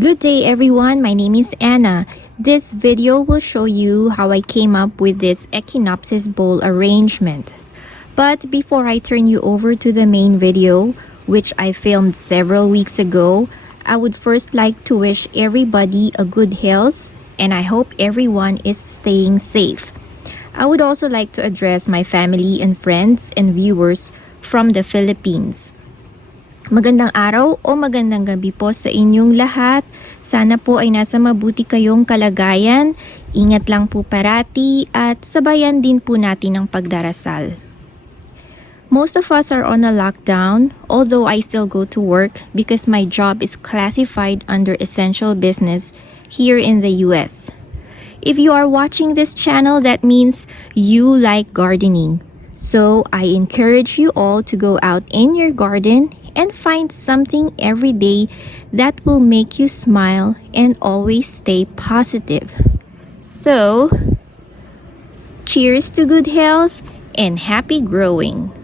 Good day everyone, my name is Anna. This video will show you how I came up with this Echinopsis bowl arrangement. But before I turn you over to the main video, which I filmed several weeks ago, I would first like to wish everybody a good health and I hope everyone is staying safe. I would also like to address my family and friends and viewers from the Philippines. Magandang araw o magandang gabi po sa inyong lahat. Sana po ay nasa mabuti kayong kalagayan. Ingat lang po parati at sabayan din po natin ang pagdarasal. Most of us are on a lockdown, although I still go to work because my job is classified under essential business here in the US. If you are watching this channel, that means you like gardening. So I encourage you all to go out in your garden and find something every day that will make you smile and always stay positive. So, cheers to good health and happy growing!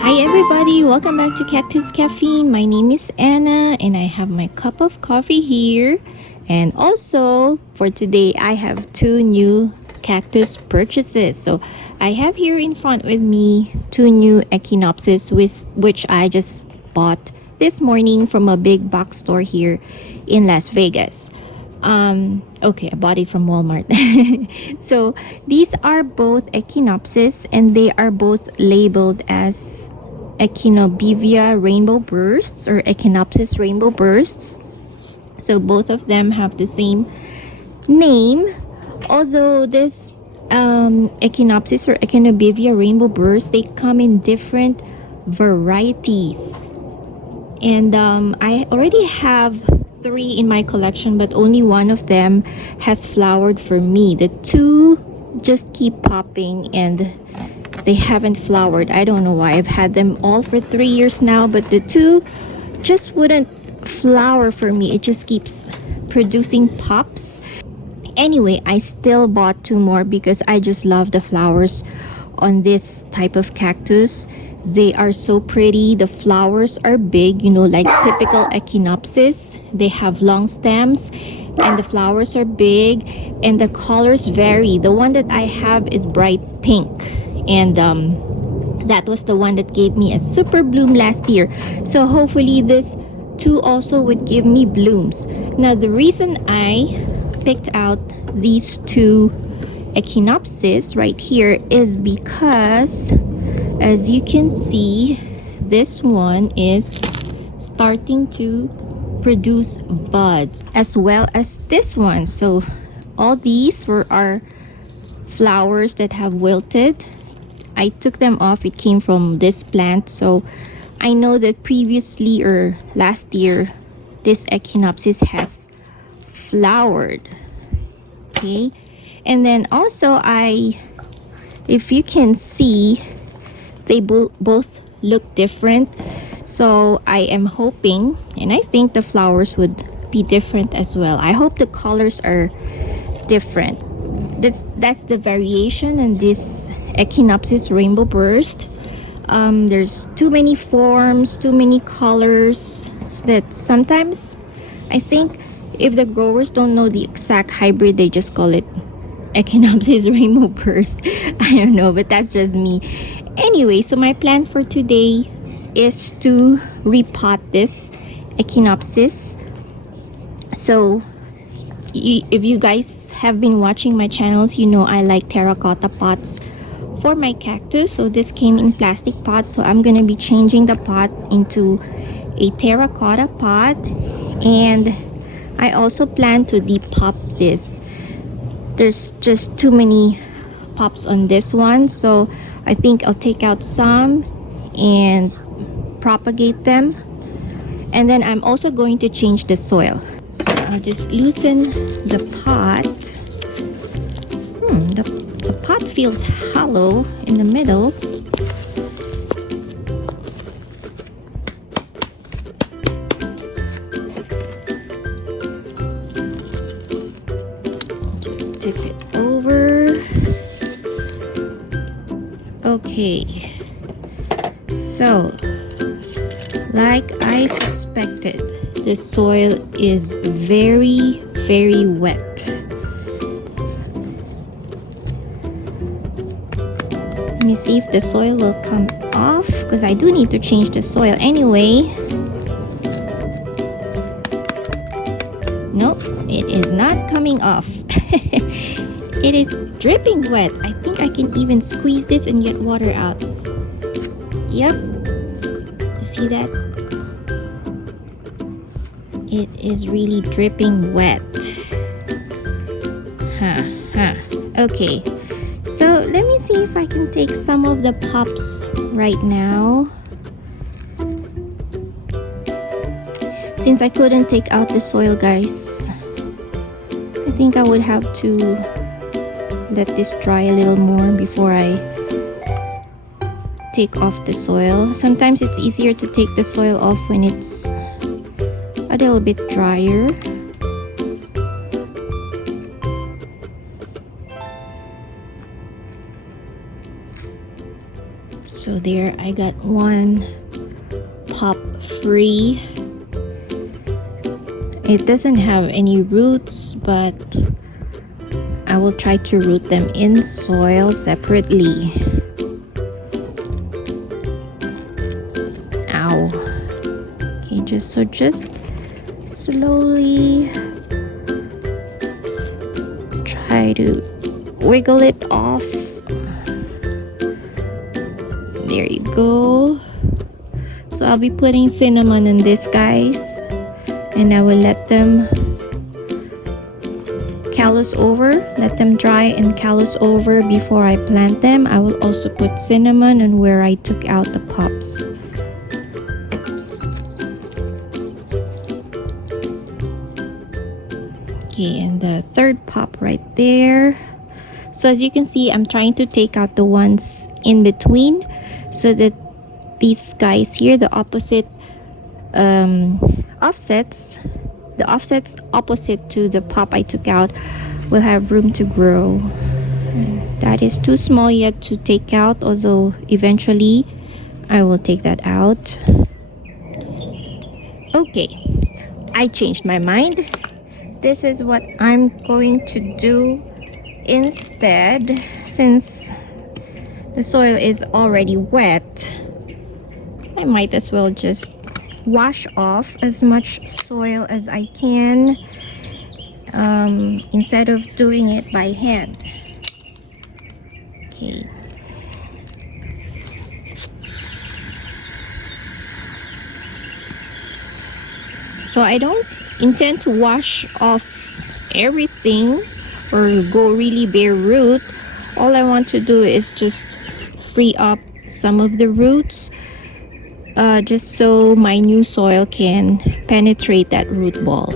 Hi everybody, welcome back to Cactus Caffeine. My name is Anna and I have my cup of coffee here. And also for today I have two new cactus purchases. So I have here in front with me two new Echinopsis which I just bought this morning from a big box store here in Las Vegas. Okay, I bought it from Walmart. So these are both Echinopsis and they are both labeled as Echinopsis rainbow bursts or Echinopsis rainbow bursts. So both of them have the same name, although this Echinopsis or Echinopsis rainbow bursts, they come in different varieties. And I already have 3 in my collection, but only one of them has flowered for me. The 2 just keep popping and they haven't flowered. I don't know why. I've had them all for 3 years now, but the 2 just wouldn't flower for me. It just keeps producing pops. Anyway, I still bought 2 more because I just love the flowers on this type of cactus. They are so pretty. The flowers are big, you know, like typical Echinopsis. They have long stems and the flowers are big and the colors vary. The one that I have is bright pink. And that was the one that gave me a super bloom last year. So hopefully this too also would give me blooms. Now the reason I picked out these 2 Echinopsis right here is because, as you can see, this one is starting to produce buds as well as this one. So all these were our flowers that have wilted. I took them off. It came from this plant. So I know that previously or last year this Echinopsis has flowered. Okay, and then also if you can see, they both look different. So I am hoping, and I think the flowers would be different as well. I hope the colors are different. That's the variation in this Echinopsis rainbow burst. There's too many forms, too many colors that sometimes I think if the growers don't know the exact hybrid, they just call it Echinopsis rainbow burst. I don't know, but that's just me. Anyway, so my plan for today is to repot this Echinopsis. So if you guys have been watching my channels, you know I like terracotta pots for my cactus. So this came in plastic pots, so I'm gonna be changing the pot into a terracotta pot. And I also plan to depup this. There's just too many pops on this one, so I think I'll take out some and propagate them. And then I'm also going to change the soil. So I'll just loosen the pot. The pot feels hollow in the middle. Okay, so like I suspected, the soil is very, very wet. Let me see if the soil will come off, because I do need to change the soil anyway. Nope, it is not coming off. It is dripping wet. I think I can even squeeze this and get water out. Yep. See that? It is really dripping wet. Okay. So let me see if I can take some of the pups right now. Since I couldn't take out the soil, guys, I think I would have to let this dry a little more before I take off the soil. Sometimes it's easier to take the soil off when it's a little bit drier. So there, I got one pop free. It doesn't have any roots, but I will try to root them in soil separately. Ow. Okay, just slowly try to wiggle it off. There you go. So I'll be putting cinnamon in this, guys, and I will let them callus over, let them dry and callus over before I plant them. I will also put cinnamon on where I took out the pups. Okay, and the third pop right there. So as you can see, I'm trying to take out the ones in between so that these guys here, the opposite offsets, the offsets opposite to the pop I took out, will have room to grow. That is too small yet to take out, although eventually I will take that out. Okay, I changed my mind. This is what I'm going to do instead. Since the soil is already wet, I might as well just wash off as much soil as I can instead of doing it by hand. Okay. So I don't intend to wash off everything or go really bare root. All I want to do is just free up some of the roots, just so my new soil can penetrate that root ball.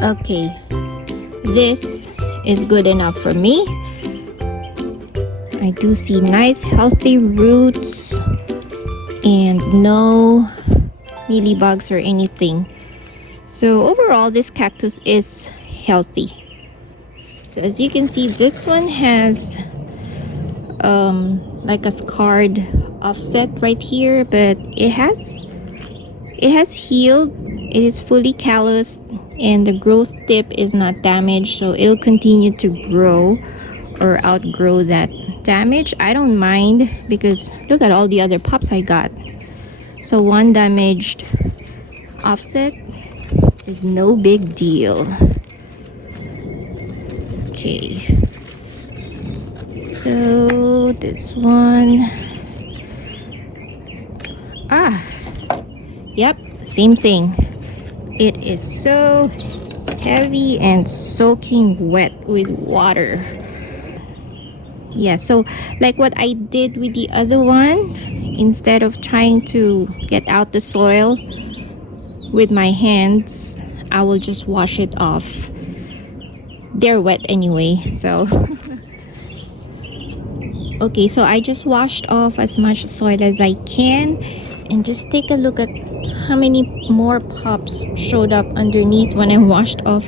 Okay, this is good enough for me. I do see nice healthy roots and no mealybugs or anything. So overall, this cactus is healthy. So as you can see, this one has like a scarred offset right here, but it has healed. It is fully calloused and the growth tip is not damaged, so it'll continue to grow or outgrow that damage. I don't mind because look at all the other pups I got. So one damaged offset is no big deal. Okay, so this one, yep, same thing. It is so heavy and soaking wet with water. Yeah, so like what I did with the other one, instead of trying to get out the soil with my hands, I will just wash it off. They're wet anyway, so Okay, so I just washed off as much soil as I can, and just take a look at how many more pups showed up underneath when I washed off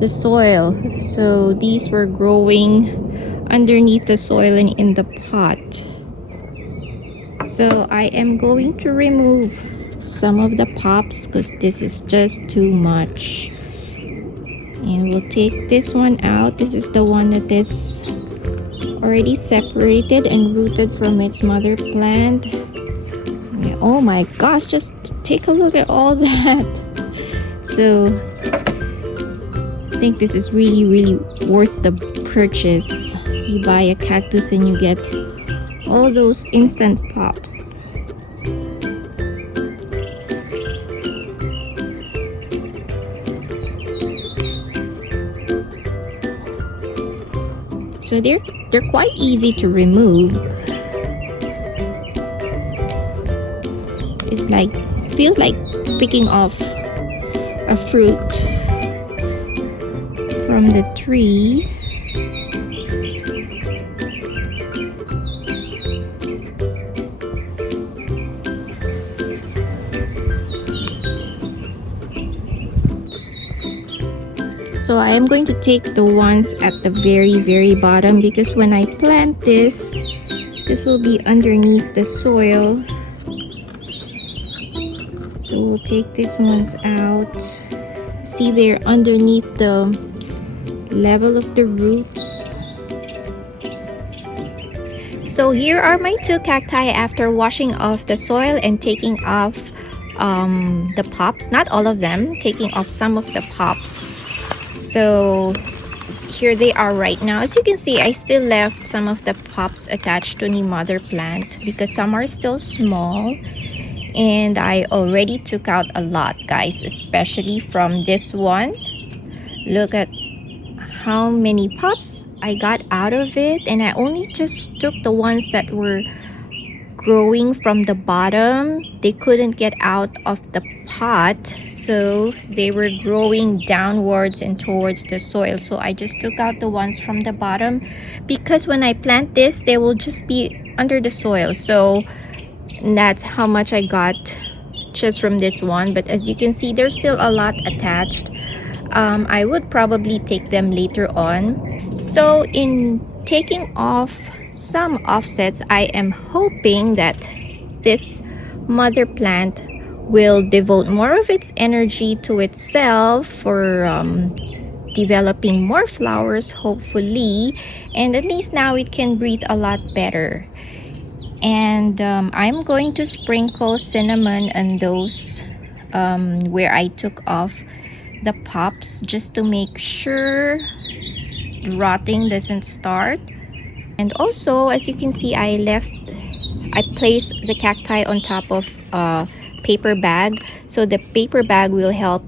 the soil. So these were growing underneath the soil and in the pot. So I am going to remove some of the pups because this is just too much. And we'll take this one out. This is the one that is already separated and rooted from its mother plant. Yeah, oh my gosh, just take a look at all that. So I think this is really worth the purchase. You buy a cactus and you get all those instant pops. So they're quite easy to remove. It's like, feels like picking off a fruit from the tree. So I am going to take the ones at the very bottom, because when I plant this will be underneath the soil. So we'll take these ones out. See, they're underneath the level of the roots. So here are my two cacti after washing off the soil and taking off the pops. Not all of them, taking off some of the pops. So here they are right now. As you can see, I still left some of the pops attached to the mother plant because some are still small, and I already took out a lot, guys, especially from this one. Look at how many pops I got out of it, and I only just took the ones that were growing from the bottom. They couldn't get out of the pot, so they were growing downwards and towards the soil. So I just took out the ones from the bottom, because when I plant this, they will just be under the soil. So that's how much I got just from this one. But as you can see, there's still a lot attached. I would probably take them later on. So in taking off some offsets, I am hoping that this mother plant will devote more of its energy to itself for developing more flowers, hopefully, and at least now it can breathe a lot better. And I'm going to sprinkle cinnamon on those where I took off the pops, just to make sure rotting doesn't start. And also, as you can see, I placed the cacti on top of a paper bag, so the paper bag will help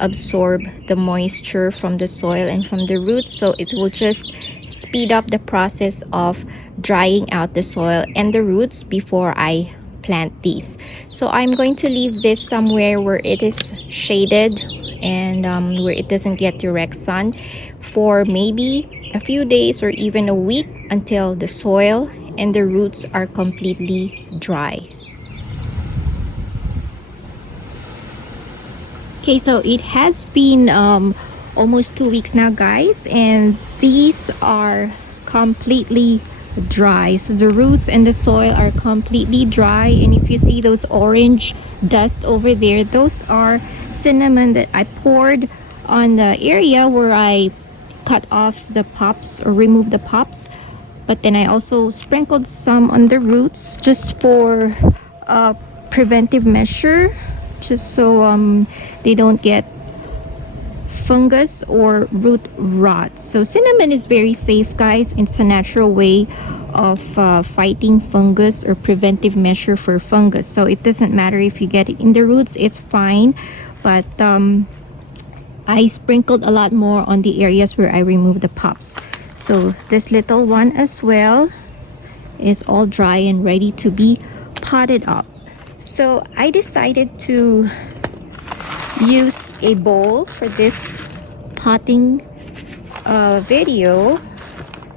absorb the moisture from the soil and from the roots, so it will just speed up the process of drying out the soil and the roots before I plant these. So I'm going to leave this somewhere where it is shaded and where it doesn't get direct sun for maybe a few days or even a week, until the soil and the roots are completely dry. Okay, so it has been almost 2 weeks now, guys, and these are completely dry. So the roots and the soil are completely dry, and if you see those orange dust over there, those are cinnamon that I poured on the area where I cut off the pops or remove the pops. But then I also sprinkled some on the roots just for a preventive measure, just so they don't get fungus or root rot. So cinnamon is very safe, guys. It's a natural way of fighting fungus or preventive measure for fungus. So it doesn't matter if you get it in the roots, it's fine. But I sprinkled a lot more on the areas where I removed the pops. So this little one as well is all dry and ready to be potted up. So I decided to use a bowl for this potting video.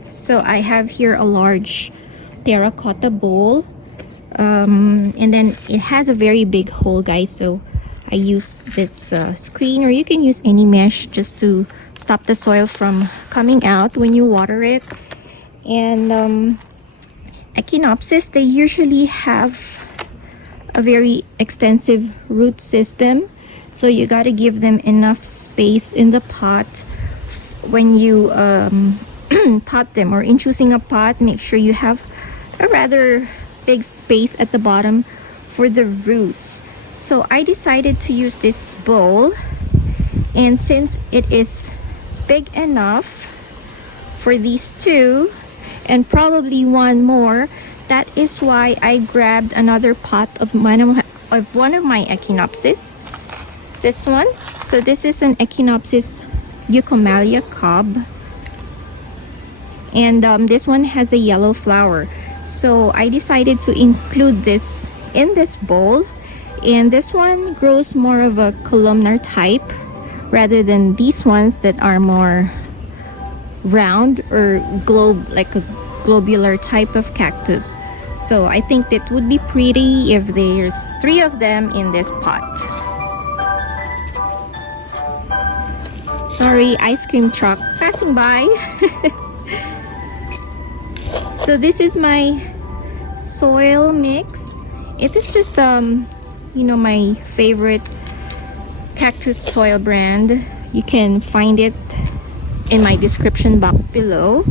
So I have here a large terracotta bowl. And then it has a very big hole, guys, so I use this screen, or you can use any mesh just to stop the soil from coming out when you water it. And Echinopsis, they usually have a very extensive root system, so you got to give them enough space in the pot when you pot them, or in choosing a pot, make sure you have a rather big space at the bottom for the roots. So I decided to use this bowl, and since it is big enough for these two and probably one more, that is why I grabbed another pot of one of my Echinopsis, this one. So this is an Echinopsis Eucomalia cob, and this one has a yellow flower. So I decided to include this in this bowl, and this one grows more of a columnar type rather than these ones that are more round or like a globular type of cactus. So I think that would be pretty if there's 3 of them in this pot. Sorry, ice cream truck passing by. So this is my soil mix. It is just you know, my favorite cactus soil brand. You can find it in my description box below.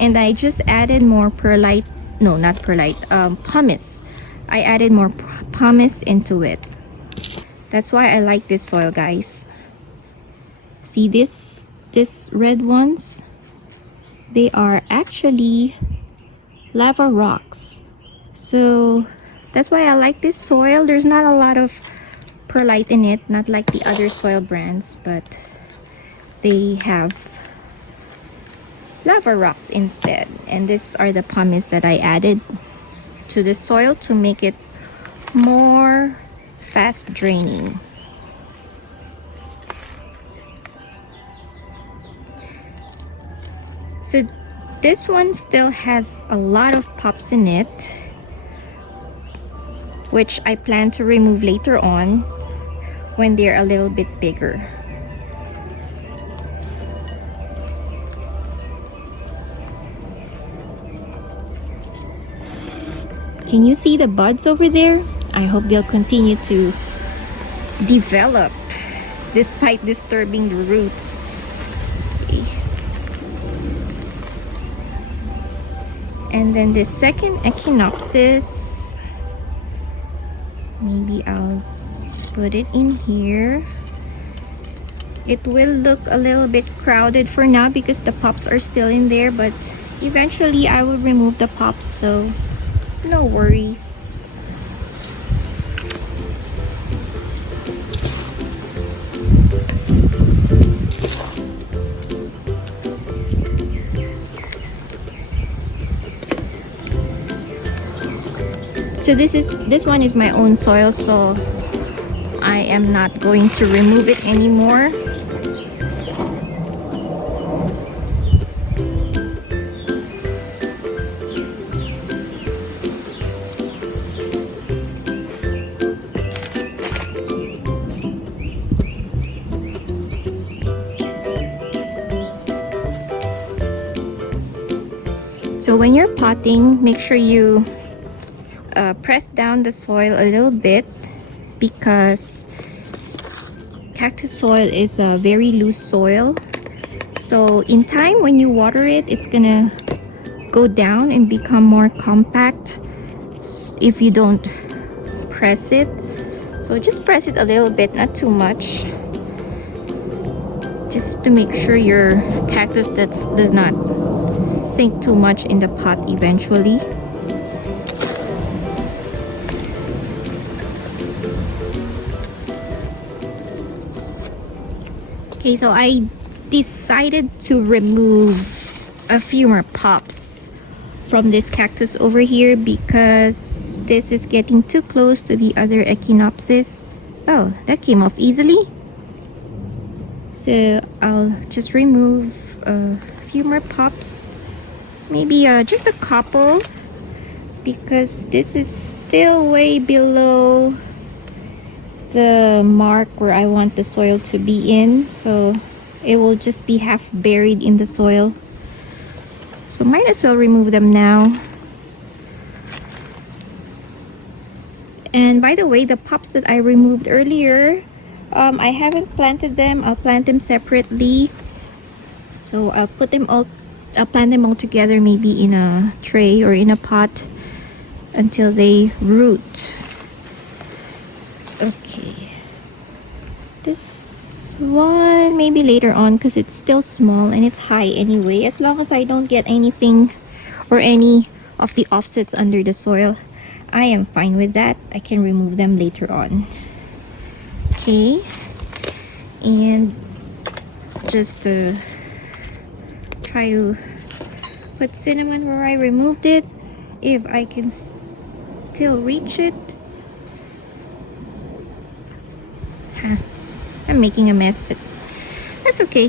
And I just added more perlite, no, not perlite, pumice. I added more pumice into it. That's why I like this soil, guys. See this red ones? They are actually lava rocks. So that's why I like this soil. There's not a lot of perlite in it, not like the other soil brands, but they have lava rocks instead. And these are the pumice that I added to the soil to make it more fast draining. So this one still has a lot of pups in it, which I plan to remove later on when they're a little bit bigger. Can you see the buds over there? I hope they'll continue to develop despite disturbing the roots. Okay. And then the second Echinopsis, maybe I'll put it in here. It will look a little bit crowded for now because the pups are still in there, but eventually I will remove the pups, so no worries. So this one is my own soil, so I am not going to remove it anymore. So when you're potting, make sure you press down the soil a little bit, because cactus soil is a very loose soil. So in time when you water it, it's gonna go down and become more compact if you don't press it. So just press it a little bit, not too much, just to make sure your cactus does not sink too much in the pot eventually. Okay, so I decided to remove a few more pups from this cactus over here because this is getting too close to the other Echinopsis. Oh, that came off easily. So I'll just remove a few more pups, maybe just a couple, because this is still way below the mark where I want the soil to be in, so it will just be half buried in the soil. So might as well remove them now. And by the way, the pups that I removed earlier, I haven't planted them. I'll plant them separately. So I'll put them all, I'll plant them all together, maybe in a tray or in a pot until they root. Okay. This one maybe later on because it's still small and it's high anyway. As long as I don't get anything or any of the offsets under the soil, I am fine with that. I can remove them later on. Okay. And just try to put cinnamon where I removed it, if I can still reach it. I'm making a mess, but that's okay.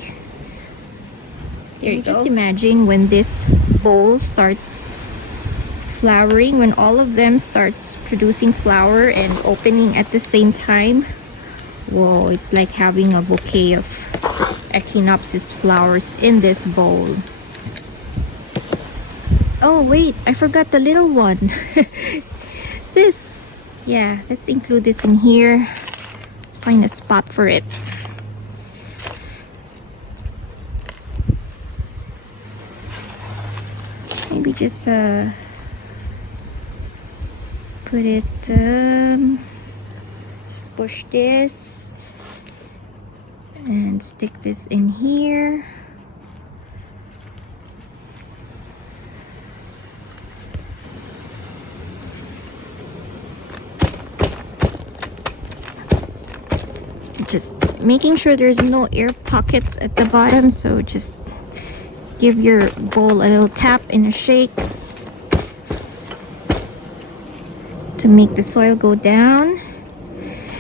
There you go. Just imagine when this bowl starts flowering, when all of them starts producing flower and opening at the same time. Whoa, it's like having a bouquet of Echinopsis flowers in this bowl. Oh wait, I forgot the little one. This, yeah, let's include this in here. Let's find a spot for it. Maybe just put it, just push this and stick this in here. Just making sure there's no air pockets at the bottom, so just give your bowl a little tap and a shake to make the soil go down.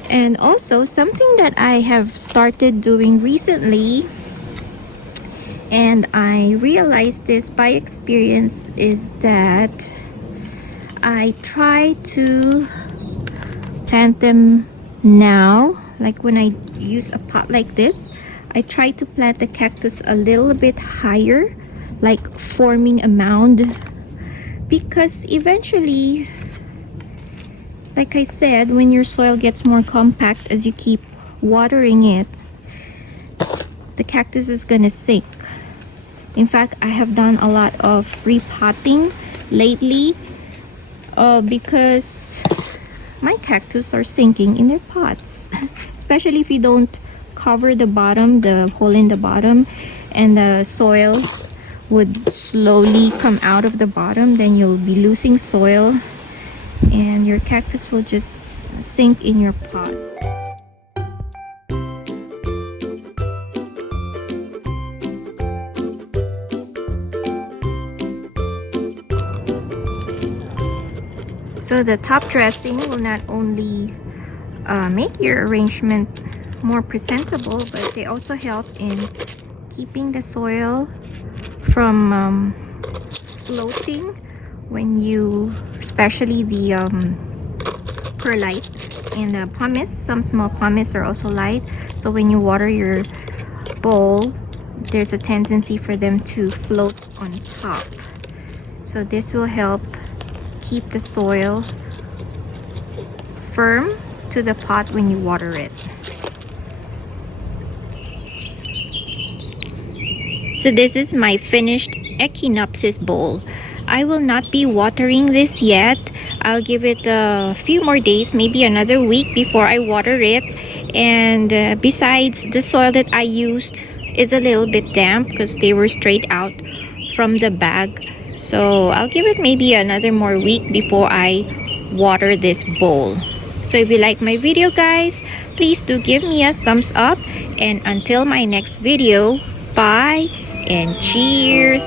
And also something that I have started doing recently, and I realized this by experience, is that I try to plant them now. Like when I use a pot like this, I try to plant the cactus a little bit higher, like forming a mound, because eventually, like I said, when your soil gets more compact as you keep watering it, the cactus is gonna sink. In fact, I have done a lot of repotting lately because my cactus are sinking in their pots. Especially if you don't cover the bottom, the hole in the bottom, and the soil would slowly come out of the bottom, then you'll be losing soil and your cactus will just sink in your pot. So the top dressing will not only make your arrangement more presentable, but they also help in keeping the soil from floating when you, especially the perlite and the pumice. Some small pumice are also light, so when you water your bowl, there's a tendency for them to float on top. So this will help keep the soil firm to the pot when you water it. So this is my finished Echinopsis bowl. I will not be watering this yet. I'll give it a few more days, maybe another week before I water it. And besides, the soil that I used is a little bit damp because they were straight out from the bag. So I'll give it maybe another more week before I water this bowl. So if you like my video, guys, please do give me a thumbs up. And until my next video, bye and cheers.